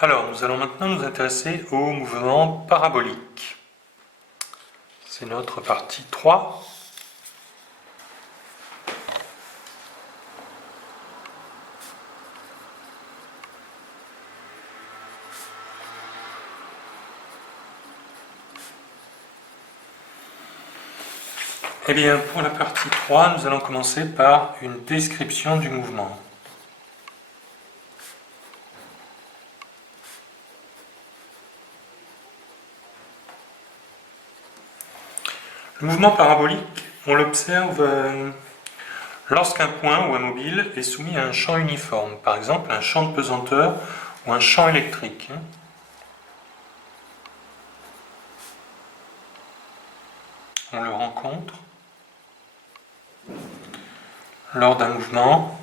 Alors, nous allons maintenant nous intéresser au mouvement parabolique. C'est notre partie 3. Eh bien, pour la partie 3, nous allons commencer par une description du mouvement. Le mouvement parabolique, on l'observe lorsqu'un point ou un mobile est soumis à un champ uniforme, par exemple un champ de pesanteur ou un champ électrique. On le rencontre lors d'un mouvement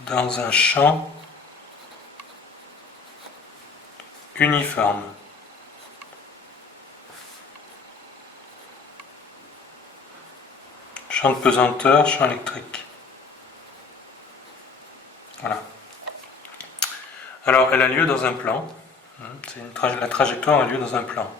dans un champ uniforme. Champ de pesanteur, champ électrique. Voilà. Alors, elle a lieu dans un plan. La trajectoire a lieu dans un plan.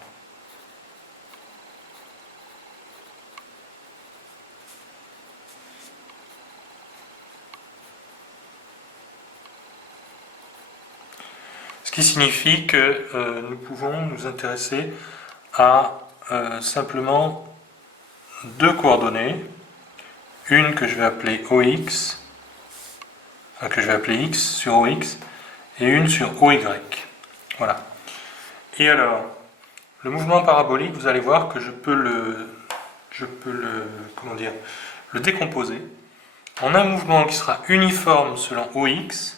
Ce qui signifie que nous pouvons nous intéresser à simplement deux coordonnées. Une que je vais appeler OX, que je vais appeler X sur OX, et une sur OY. Voilà. Et alors, le mouvement parabolique, vous allez voir que je peux le décomposer en un mouvement qui sera uniforme selon OX.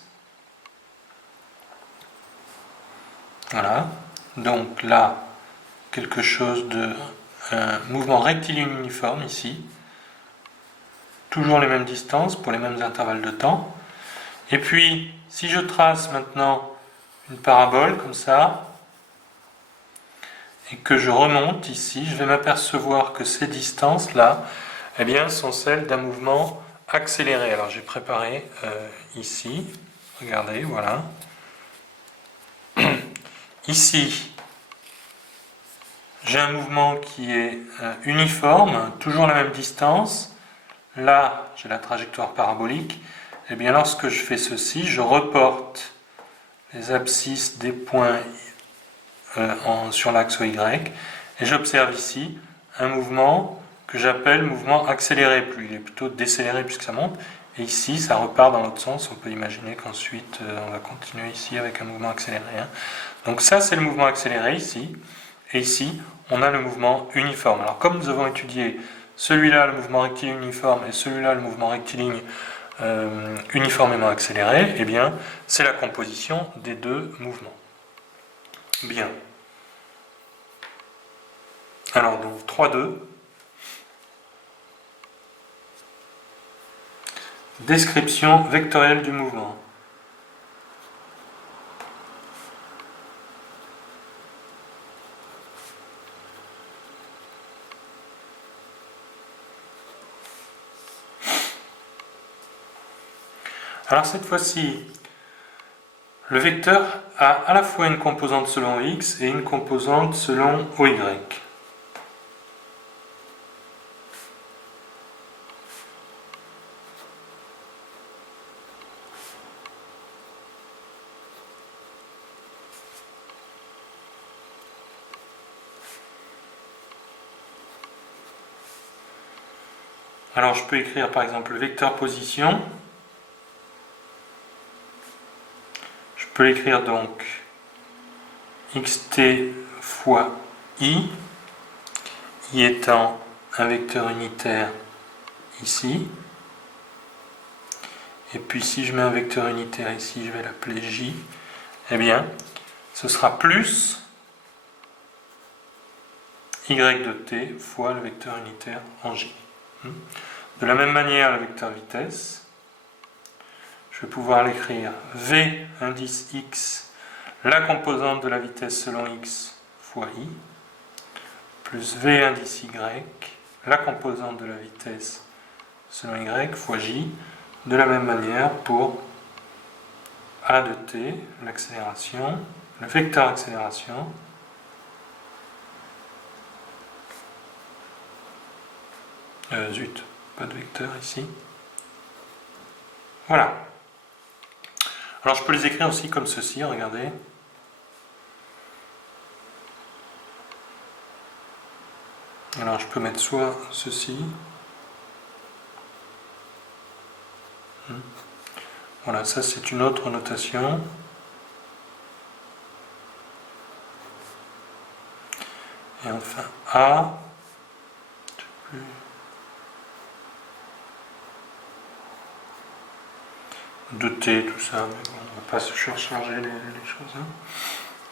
Voilà. Donc là, quelque chose de un mouvement rectiligne uniforme ici. Toujours les mêmes distances pour les mêmes intervalles de temps. Et puis, si je trace maintenant une parabole comme ça, et que je remonte ici, je vais m'apercevoir que ces distances-là, eh bien, sont celles d'un mouvement accéléré. Alors, j'ai préparé ici, regardez, voilà. Ici, j'ai un mouvement qui est uniforme, toujours la même distance. Là, j'ai la trajectoire parabolique. Et bien, lorsque je fais ceci, je reporte les abscisses des points sur l'axe Y, et j'observe ici un mouvement que j'appelle mouvement accéléré. Il est plutôt décéléré puisque ça monte. Et ici, ça repart dans l'autre sens. On peut imaginer qu'ensuite, on va continuer ici avec un mouvement accéléré. Donc ça, c'est le mouvement accéléré ici. Et ici, on a le mouvement uniforme. Alors comme nous avons étudié celui-là, le mouvement rectiligne uniforme, et celui-là, le mouvement rectiligne uniformément accéléré, eh bien, c'est la composition des deux mouvements. Bien. Alors, donc, 3-2. Description vectorielle du mouvement. Alors cette fois-ci, le vecteur a à la fois une composante selon x et une composante selon OY. Alors je peux écrire par exemple le vecteur position. Je peux l'écrire donc xt fois i étant un vecteur unitaire ici. Et puis si je mets un vecteur unitaire ici, je vais l'appeler j. Eh bien, ce sera plus y de t fois le vecteur unitaire en j. De la même manière, le vecteur vitesse, je vais pouvoir l'écrire v indice x, la composante de la vitesse selon x fois i, plus v indice y, la composante de la vitesse selon y fois j, De la même manière pour a de t, l'accélération, le vecteur accélération. Zut, pas de vecteur ici. Voilà. Alors je peux les écrire aussi comme ceci, regardez. Alors je peux mettre soit ceci. Voilà, ça c'est une autre notation. Et enfin A. De t, tout ça, mais bon, on ne va pas se charger les choses. Hein.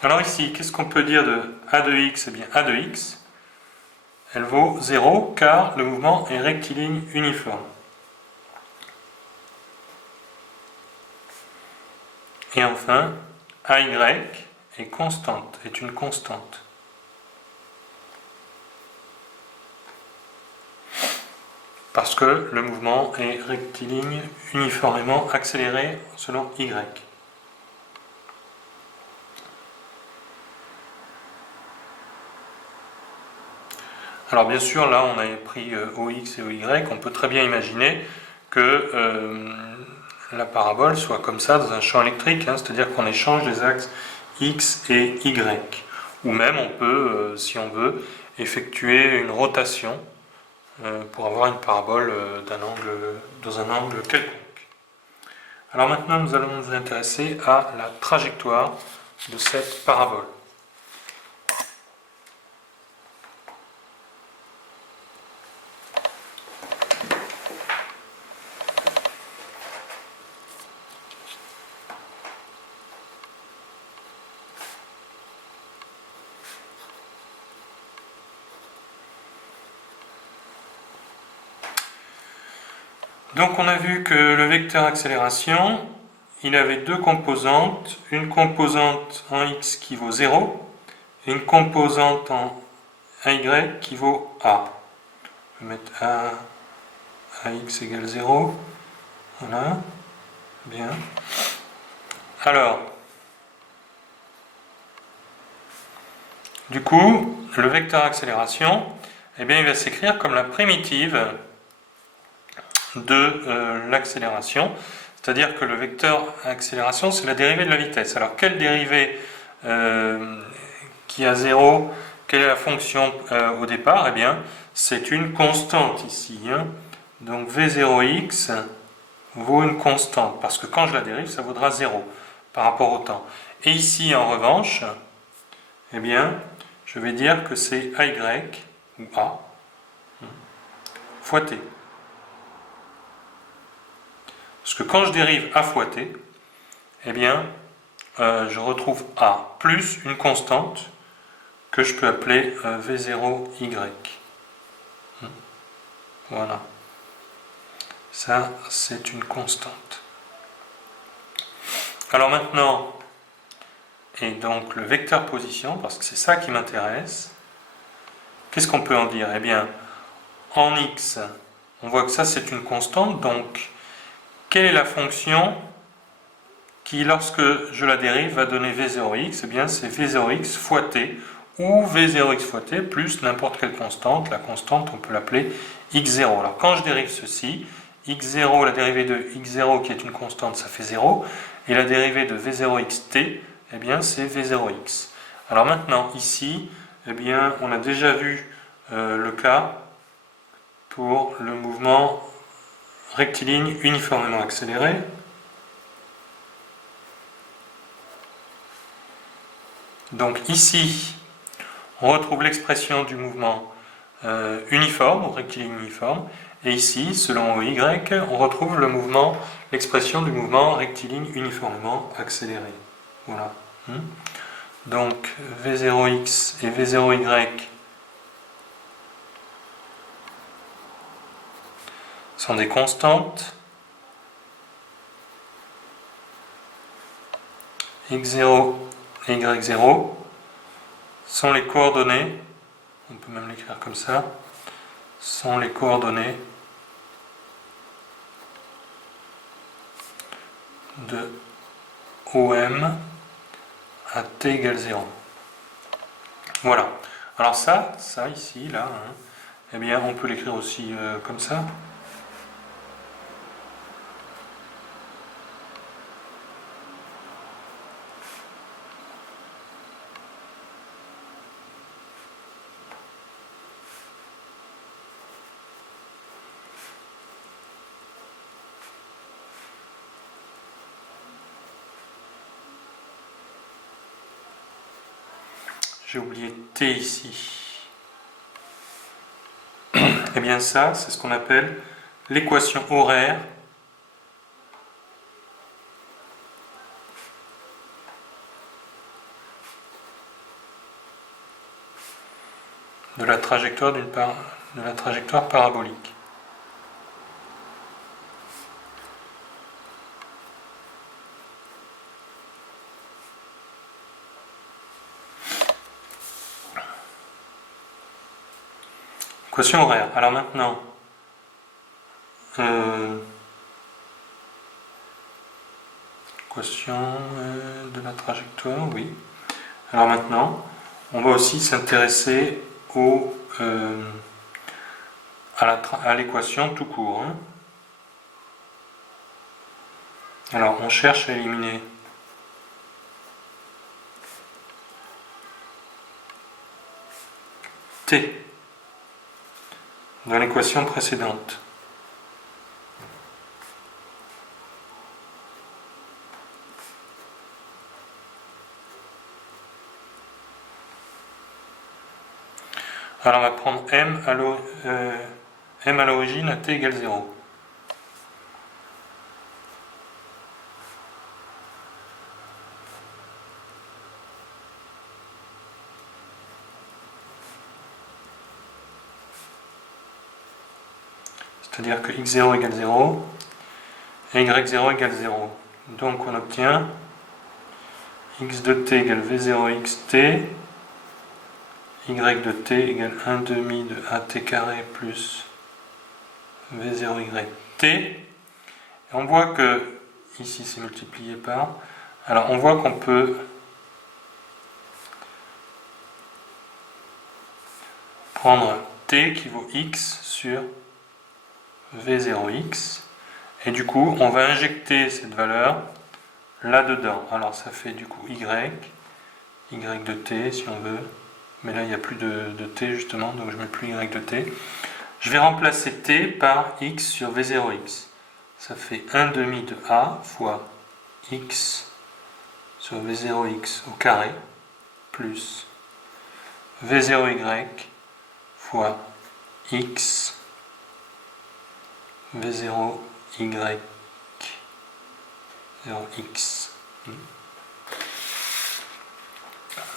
Alors ici, qu'est-ce qu'on peut dire de a de x? Eh bien, a de x, elle vaut 0 car le mouvement est rectiligne uniforme. Et enfin, AY est constante, est une constante. Parce que le mouvement est rectiligne uniformément accéléré selon Y. Alors bien sûr, là on a pris OX et OY, on peut très bien imaginer que la parabole soit comme ça dans un champ électrique, hein, c'est-à-dire qu'on échange les axes X et Y. Ou même on peut, si on veut, effectuer une rotation pour avoir une parabole dans un angle quelconque. Alors maintenant nous allons nous intéresser à la trajectoire de cette parabole. Donc on a vu que le vecteur accélération, il avait deux composantes, une composante en x qui vaut 0 et une composante en y qui vaut a. Je vais mettre ax égale 0. Voilà. Bien. Alors, du coup, le vecteur accélération, eh bien, il va s'écrire comme la primitive de l'accélération, c'est-à-dire que le vecteur accélération, c'est la dérivée de la vitesse. Alors, quelle dérivée qui a 0, quelle est la fonction au départ? Eh bien, c'est une constante ici. Hein. Donc, V0x vaut une constante, parce que quand je la dérive, ça vaudra 0 par rapport au temps. Et ici, en revanche, eh bien, je vais dire que c'est AY, ou A, fois T. Parce que quand je dérive A fois T, eh bien, je retrouve A plus une constante que je peux appeler V0Y. Voilà. Ça, c'est une constante. Alors maintenant, et donc le vecteur position, parce que c'est ça qui m'intéresse, qu'est-ce qu'on peut en dire? Eh bien, en x, on voit que ça c'est une constante, donc quelle est la fonction qui, lorsque je la dérive, va donner V0x? Eh bien, c'est V0x fois t, ou V0x fois t plus n'importe quelle constante. La constante, on peut l'appeler x0. Alors, quand je dérive ceci, x0, la dérivée de x0 qui est une constante, ça fait 0, et la dérivée de V0xt, eh bien, c'est V0x. Alors maintenant, ici, eh bien, on a déjà vu le cas pour le mouvement rectiligne uniformément accéléré. Donc ici, on retrouve l'expression du mouvement uniforme, ou rectiligne uniforme, et ici, selon y, on retrouve l'expression du mouvement rectiligne uniformément accéléré. Voilà. Donc V0x et V0y sont des constantes. x0 et y0 sont les coordonnées, on peut même l'écrire comme ça, sont les coordonnées de OM à t égale 0. Voilà. Alors ça ici, là, hein, eh bien on peut l'écrire aussi comme ça. J'ai oublié t ici. Eh bien ça, c'est ce qu'on appelle l'équation horaire de la trajectoire parabolique. Équation horaire. Alors maintenant, équation de la trajectoire, oui. Alors maintenant, on va aussi s'intéresser à l'équation tout court. Hein. Alors on cherche à éliminer t dans l'équation précédente. Alors on va prendre m à l'origine à t égale 0. C'est-à-dire que x0 égale 0 et y0 égale 0. Donc on obtient x de t égale v0 xt, y de t égale 1 demi de at carré plus v0 y t. Et on voit que ici c'est multiplié par. Alors on voit qu'on peut prendre t qui vaut x sur v0x et du coup on va injecter cette valeur là-dedans. Alors ça fait du coup y de t si on veut, mais là il n'y a plus de t justement, donc je ne mets plus y de t. Je vais remplacer t par x sur v0x. Ça fait 1 demi de a fois x sur v0x au carré plus v0y fois x v0 y 0x.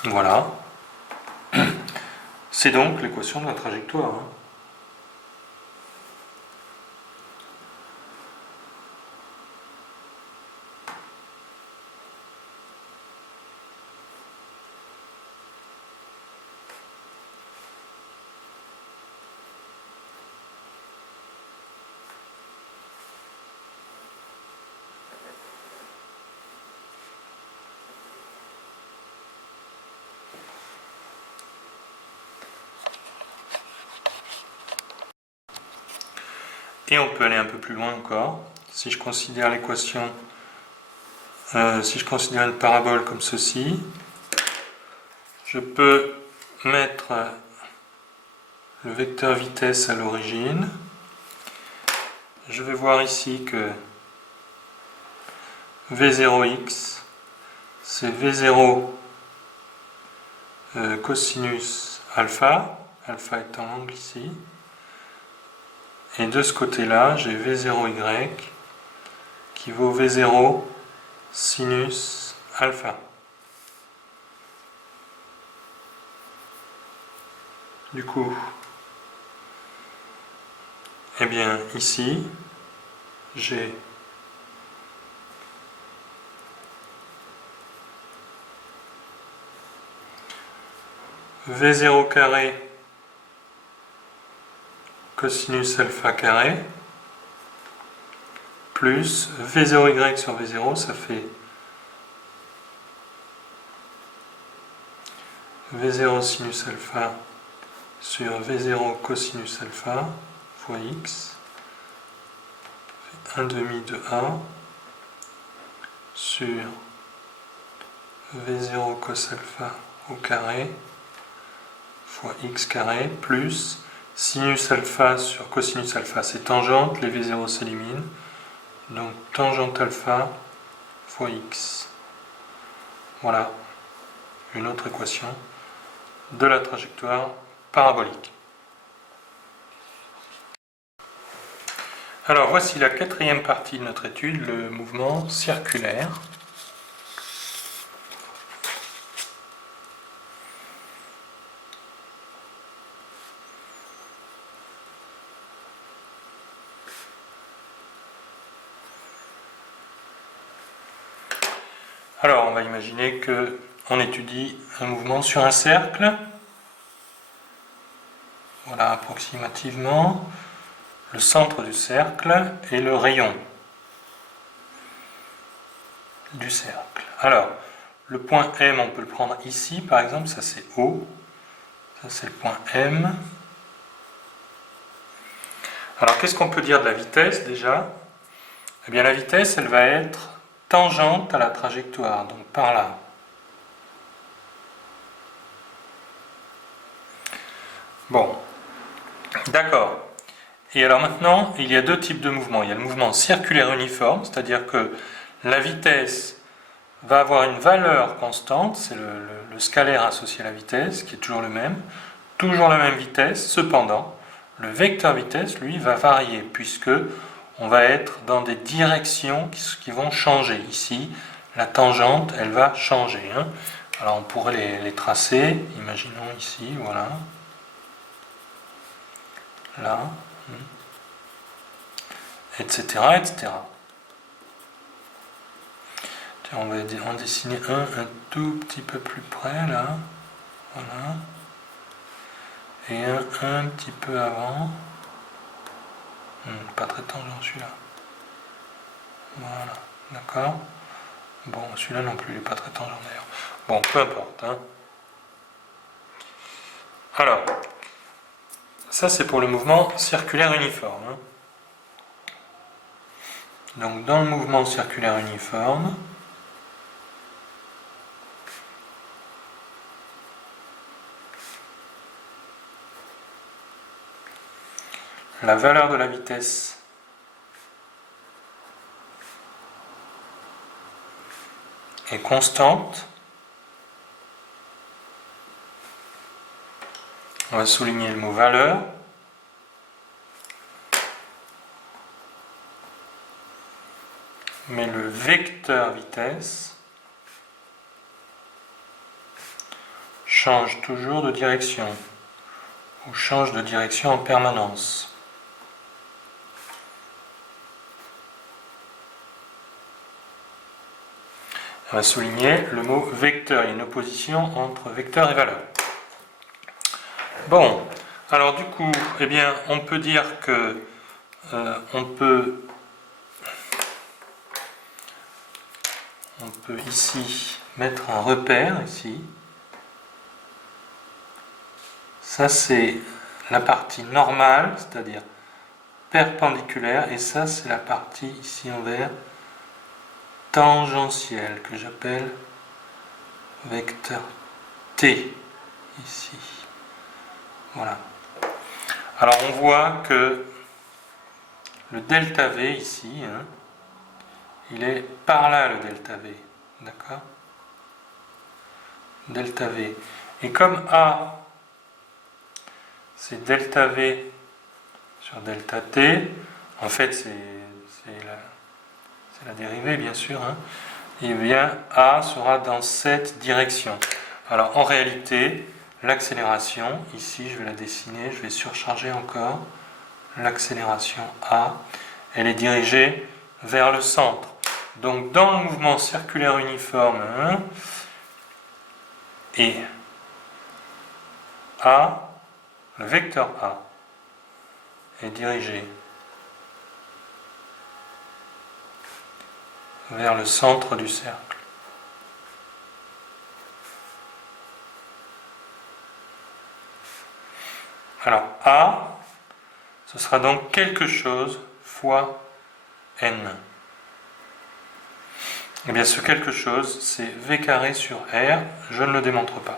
Voilà. C'est donc l'équation de la trajectoire. Hein. Et on peut aller un peu plus loin encore. Si je considère l'équation, si je considère une parabole comme ceci, je peux mettre le vecteur vitesse à l'origine. Je vais voir ici que v0x, c'est v0 cosinus alpha, alpha étant l'angle ici. Et de ce côté-là, j'ai v0y qui vaut v0 sinus alpha. Du coup, eh bien ici, j'ai v0 carré cosinus alpha carré plus V0Y sur V0, ça fait V0 sinus alpha sur V0 cosinus alpha fois x, 1 demi de A sur V0 cos alpha au carré fois x carré plus sinus alpha sur cosinus alpha, c'est tangente, les V0 s'éliminent, donc tangente alpha fois x. Voilà une autre équation de la trajectoire parabolique. Alors voici la quatrième partie de notre étude, le mouvement circulaire. Alors on va imaginer qu'on étudie un mouvement sur un cercle. Voilà approximativement le centre du cercle et le rayon du cercle. Alors, le point M, on peut le prendre ici, par exemple, ça c'est O, ça c'est le point M. Alors, qu'est-ce qu'on peut dire de la vitesse déjà? Eh bien, la vitesse, elle va être tangente à la trajectoire, donc par là. Bon, d'accord. Et alors maintenant, il y a deux types de mouvements. Il y a le mouvement circulaire uniforme, c'est-à-dire que la vitesse va avoir une valeur constante, c'est le scalaire associé à la vitesse, qui est toujours la même vitesse. Cependant, le vecteur vitesse, lui, va varier, puisque on va être dans des directions qui vont changer. Ici, la tangente, elle va changer. Alors on pourrait les tracer, imaginons ici, voilà. Là. Etc. etc. On va en dessiner un tout petit peu plus près, là. Voilà. Et un petit peu avant. Pas très tangent celui-là. Voilà. D'accord. Bon, celui-là non plus, il n'est pas très tangent d'ailleurs. Bon, peu importe. Alors, ça c'est pour le mouvement circulaire uniforme. Donc, dans le mouvement circulaire uniforme, la valeur de la vitesse est constante. On va souligner le mot valeur. Mais le vecteur vitesse change toujours de direction, ou change de direction en permanence. On va souligner le mot vecteur, il y a une opposition entre vecteur et valeur. Bon, alors du coup, eh bien, on peut dire que on peut ici mettre un repère ici. Ça c'est la partie normale, c'est-à-dire perpendiculaire, et ça c'est la partie ici en vert tangentielle que j'appelle vecteur T ici. Voilà. Alors on voit que le delta V ici, il est par là le delta V, d'accord? Delta V. Et comme A, c'est delta V sur delta T, en fait c'est la dérivée bien sûr, et bien A sera dans cette direction. Alors en réalité, l'accélération, ici je vais la dessiner, je vais surcharger encore, l'accélération A, elle est dirigée vers le centre. Donc dans le mouvement circulaire uniforme, et A, le vecteur A, est dirigé vers le centre du cercle. Alors A, ce sera donc quelque chose fois n. Eh bien ce quelque chose, c'est V carré sur R, je ne le démontre pas.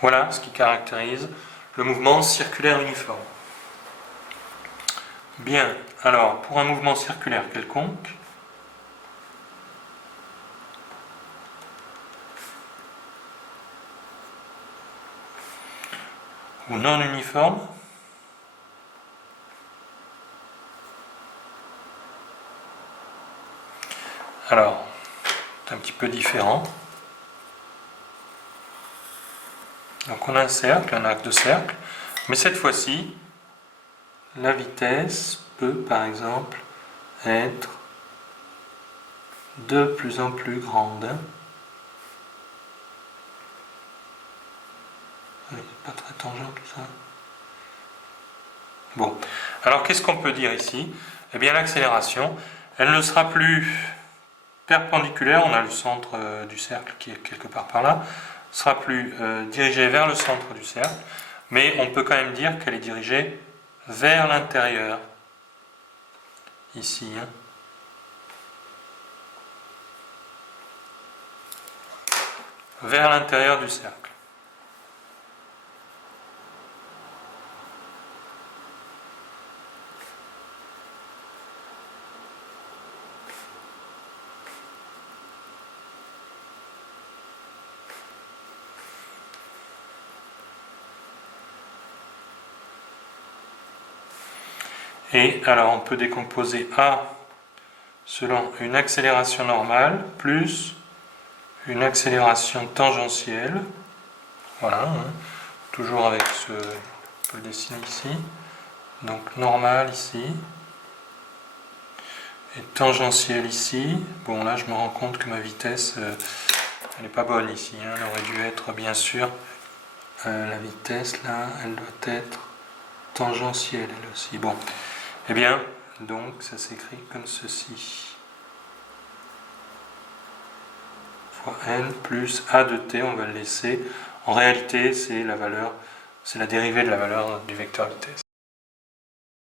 Voilà ce qui caractérise le mouvement circulaire uniforme. Bien, alors pour un mouvement circulaire quelconque, ou non uniforme, alors c'est un petit peu différent. Donc on a un cercle, un arc de cercle, mais cette fois-ci, la vitesse peut par exemple être de plus en plus grande. Pas très tangent tout ça. Bon, alors qu'est-ce qu'on peut dire ici? Eh bien l'accélération, elle ne sera plus perpendiculaire, on a le centre du cercle qui est quelque part par là, sera plus dirigée vers le centre du cercle, mais on peut quand même dire qu'elle est dirigée vers l'intérieur, ici. Vers l'intérieur du cercle. Et alors on peut décomposer A selon une accélération normale plus une accélération tangentielle. Voilà, toujours avec ce, on peut le dessiner ici. Donc normale ici. Et tangentielle ici. Bon là je me rends compte que ma vitesse, elle n'est pas bonne ici. Elle aurait dû être bien sûr, la vitesse là, elle doit être tangentielle elle aussi. Bon. Eh bien, donc ça s'écrit comme ceci. Fois n plus a de t, on va le laisser. En réalité, c'est la valeur, c'est la dérivée de la valeur du vecteur vitesse.